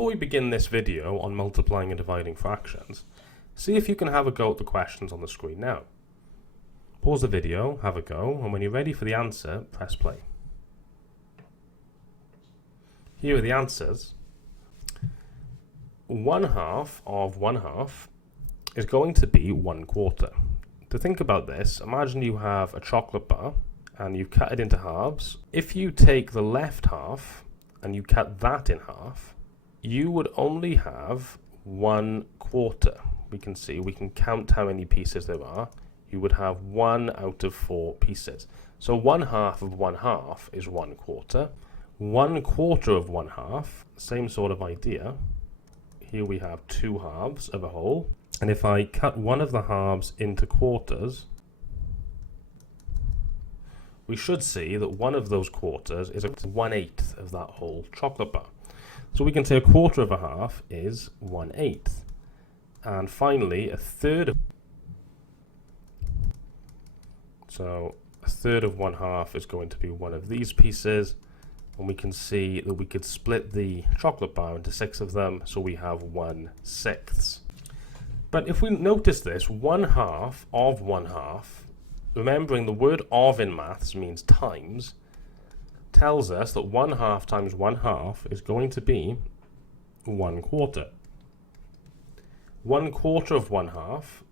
Before we begin this video on multiplying and dividing fractions, see if you can have a go at the questions on the screen now. Pause the video, have a go, and when you're ready for the answer, press play. Here are the answers. 1/2 of 1/2 is going to be 1/4. To think about this, imagine you have a chocolate bar and you've cut it into halves. If you take the left half and you cut that in half, you would only have 1/4. We can count how many pieces there are. You would have 1 out of 4 pieces. So 1/2 of 1/2 is 1/4. 1/4 of 1/2, same sort of idea. Here we have 2 halves of a whole. And if I cut one of the halves into quarters, we should see that one of those quarters is 1/8 of that whole chocolate bar. So we can say 1/4 of a half is 1/8. And finally, a third of 1/2 is going to be one of these pieces. And we can see that we could split the chocolate bar into 6 of them, so we have 1/6. But if we notice this, 1/2 of 1/2, remembering the word of in maths means times, tells us that 1/2 times 1/2 is going to be 1/4. 1/4 of 1/2,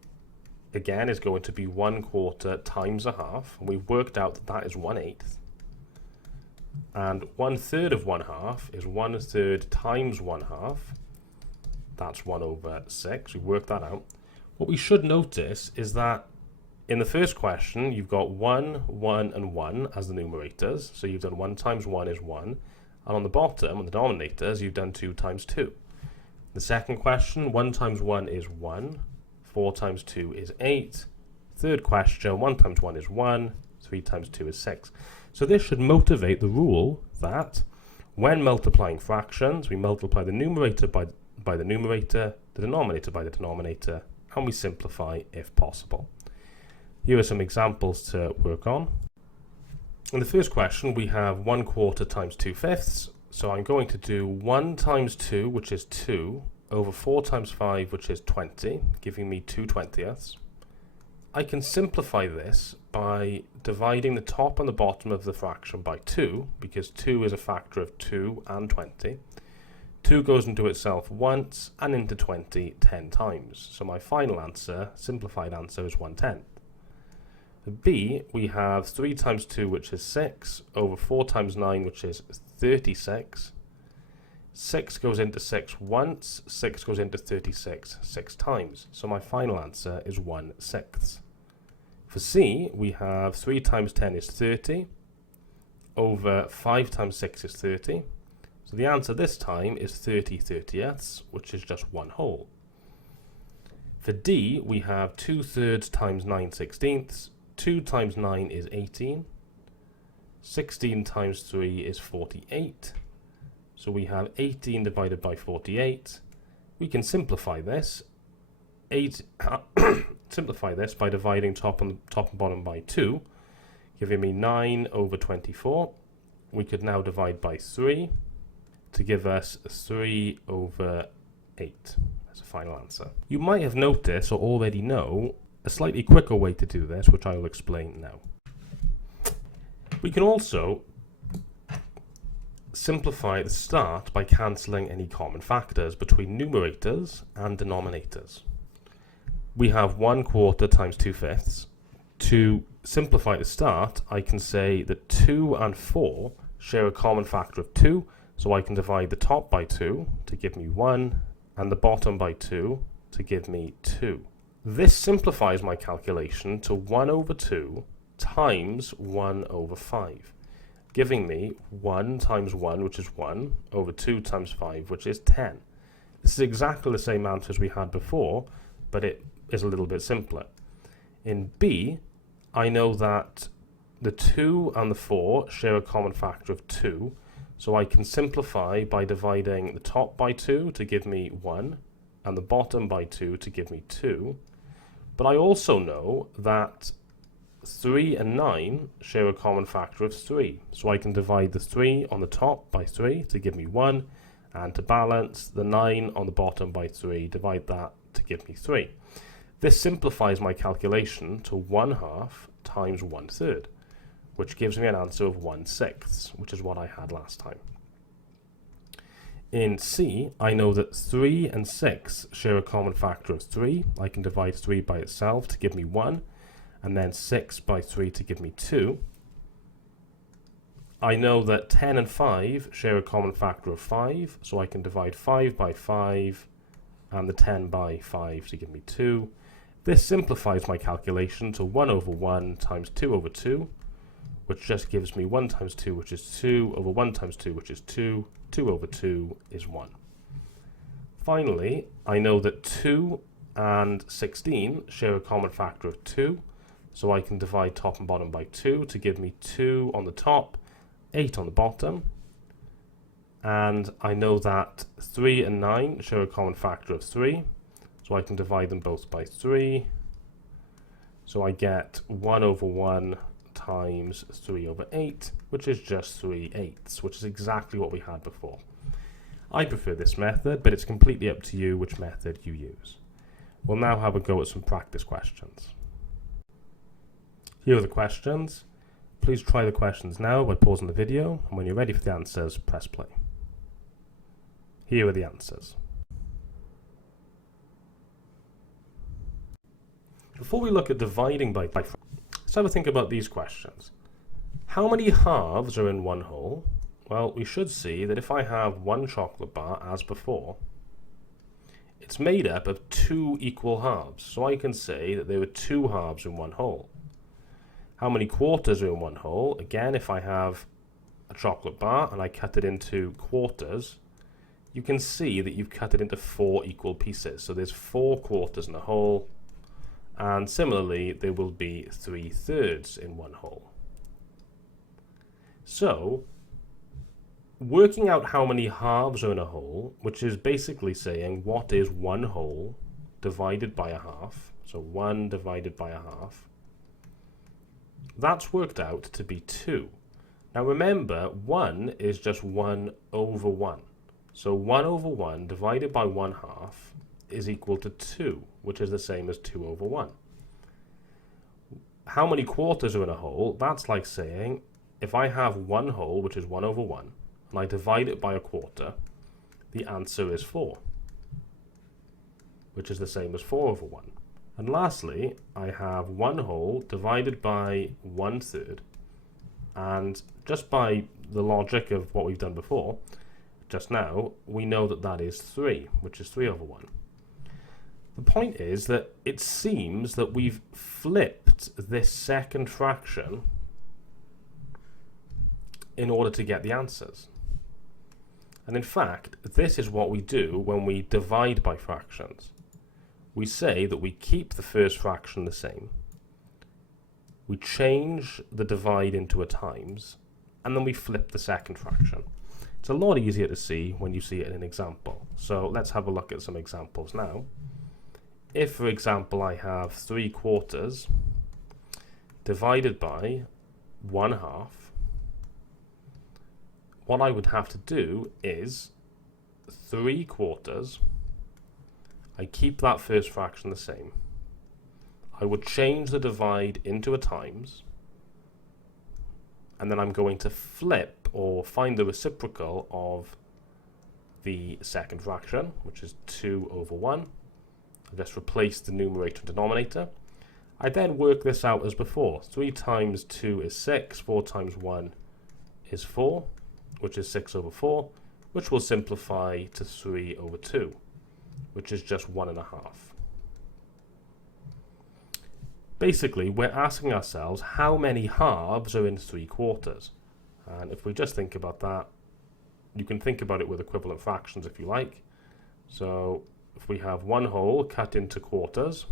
again, is going to be 1/4 times a half, and we've worked out that that is 1/8. And 1/3 of 1/2 is 1/3 times 1/2. That's 1/6. We worked that out. What we should notice is that in the first question, you've got 1, 1, and 1 as the numerators. So you've done 1 times 1 is 1. And on the bottom, on the denominators, you've done 2 times 2. The second question, 1 times 1 is 1. 4 times 2 is 8. Third question, 1 times 1 is 1. 3 times 2 is 6. So this should motivate the rule that when multiplying fractions, we multiply the numerator by the numerator, the denominator by the denominator, and we simplify if possible. Here are some examples to work on. In the first question, we have 1/4 times 2/5. So I'm going to do 1 times 2, which is 2, over 4 times 5, which is 20, giving me 2/20. I can simplify this by dividing the top and the bottom of the fraction by 2, because 2 is a factor of 2 and 20. 2 goes into itself once and into 20 10 times. So my final answer, simplified answer, is 1/10. For B, we have 3 times 2, which is 6, over 4 times 9, which is 36. 6 goes into 6 once, 6 goes into 36 6 times. So my final answer is 1/6. For C, we have 3 times 10 is 30, over 5 times 6 is 30. So the answer this time is 30/30ths, which is just 1 whole. For D, we have 2/3 times 9/16. 2 times 9 is 18. 16 times 3 is 48. So we have 18 divided by 48. We can simplify this. Simplify this by dividing top and bottom by 2, giving me 9 over 24. We could now divide by 3 to give us 3 over 8 as a final answer. You might have noticed or already know a slightly quicker way to do this, which I will explain now. We can also simplify the start by cancelling any common factors between numerators and denominators. We have 1/4 times 2/5. To simplify the start, I can say that 2 and 4 share a common factor of 2, so I can divide the top by 2 to give me 1, and the bottom by 2 to give me 2. This simplifies my calculation to 1/2 times 1/5, giving me 1 times 1, which is 1, over 2 times 5, which is 10. This is exactly the same answer as we had before, but it is a little bit simpler. In B, I know that the 2 and the 4 share a common factor of 2, so I can simplify by dividing the top by 2 to give me 1, and the bottom by 2 to give me 2. But I also know that 3 and 9 share a common factor of 3, so I can divide the 3 on the top by 3 to give me 1, And to balance, the 9 on the bottom by 3, divide that to give me 3. This simplifies my calculation to 1/2 times 1/3, which gives me an answer of 1/6, which is what I had last time. In C, I know that 3 and 6 share a common factor of 3. I can divide 3 by itself to give me 1, and then 6 by 3 to give me 2. I know that 10 and 5 share a common factor of 5, so I can divide 5 by 5 and the 10 by 5 to give me 2. This simplifies my calculation to 1/1 times 2/2, which just gives me 1 times 2, which is 2, over 1 times 2, which is 2. 2/2 is 1. Finally, I know that 2 and 16 share a common factor of 2, so I can divide top and bottom by 2 to give me 2 on the top, 8 on the bottom. And I know that 3 and 9 share a common factor of 3, so I can divide them both by 3. So I get 1/1 times 3/8, which is just 3/8, which is exactly what we had before. I prefer this method, but it's completely up to you which method you use. We'll now have a go at some practice questions. Here are the questions. Please try the questions now by pausing the video, and when you're ready for the answers, press play. Here are the answers. Before we look at dividing by fractions, let's have a think about these questions. How many halves are in one whole? Well, we should see that if I have one chocolate bar as before, it's made up of 2 equal halves. So I can say that there are 2 halves in one whole. How many quarters are in one whole? Again, if I have a chocolate bar and I cut it into quarters, you can see that you've cut it into 4 equal pieces. So there's 4 quarters in a whole. And similarly, there will be 3/3 in one whole. So, working out how many halves are in a whole, which is basically saying what is one whole divided by a half, so 1 divided by a half, that's worked out to be 2. Now remember, 1 is just 1/1. So 1/1 divided by 1/2 is equal to 2, which is the same as 2/1. How many quarters are in a whole? That's like saying, if I have one whole, which is 1/1, and I divide it by a quarter, the answer is 4, which is the same as 4/1. And lastly, I have one whole divided by 1/3, and just by the logic of what we've done before, just now, we know that that is 3, which is 3/1. The point is that it seems that we've flipped this second fraction in order to get the answers. And in fact, this is what we do when we divide by fractions. We say that we keep the first fraction the same, we change the divide into a times, and then we flip the second fraction. It's a lot easier to see when you see it in an example. So let's have a look at some examples now. If, for example, I have 3/4 divided by 1/2, what I would have to do is 3/4, I keep that first fraction the same. I would change the divide into a times, and then I'm going to flip or find the reciprocal of the second fraction, which is 2/1. I just replace the numerator and denominator. I then work this out as before. 3 times 2 is 6, 4 times 1 is 4, which is 6/4, which will simplify to 3/2, which is just 1.5. Basically, we're asking ourselves how many halves are in 3/4. And if we just think about that, you can think about it with equivalent fractions if you like. So if we have one whole cut into quarters,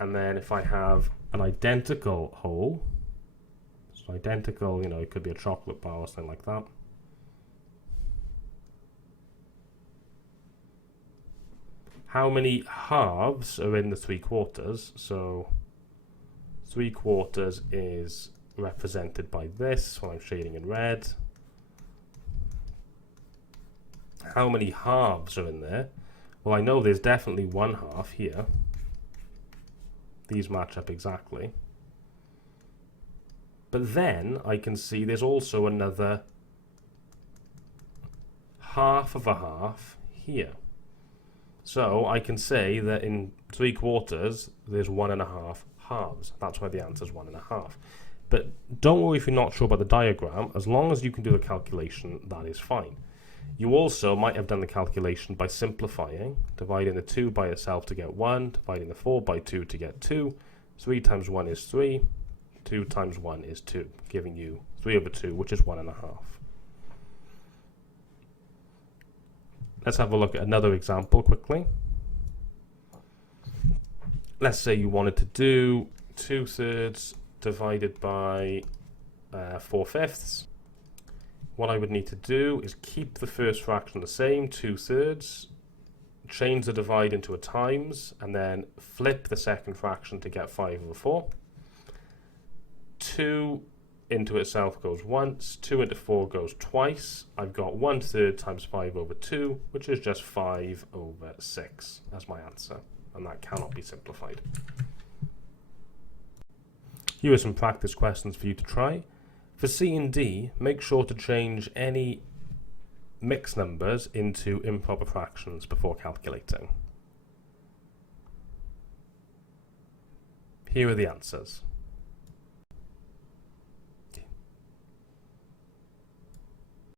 and then if I have an identical whole, so identical, you know, it could be a chocolate bar or something like that. How many halves are in the 3/4? So 3/4 is represented by this, what I'm shading in red. How many halves are in there? Well, I know there's definitely 1/2 here. These match up exactly. But then I can see there's also another 1/2 of a half here. So I can say that in 3/4 there's 1.5 halves. That's why the answer is 1.5. But don't worry if you're not sure about the diagram. As long as you can do the calculation, that is fine. You also might have done the calculation by simplifying, dividing the 2 by itself to get 1, dividing the 4 by 2 to get 2. 3 times 1 is 3, 2 times 1 is 2, giving you 3/2, which is 1.5. Let's have a look at another example quickly. Let's say you wanted to do 2/3 divided by 4/5. What I would need to do is keep the first fraction the same, 2/3, change the divide into a times, and then flip the second fraction to get 5/4. 2 into itself goes once, 2 into 4 goes twice. I've got 1/3 times 5/2, which is just 5/6 as my answer, and that cannot be simplified. Here are some practice questions for you to try. For C and D, make sure to change any mixed numbers into improper fractions before calculating. Here are the answers.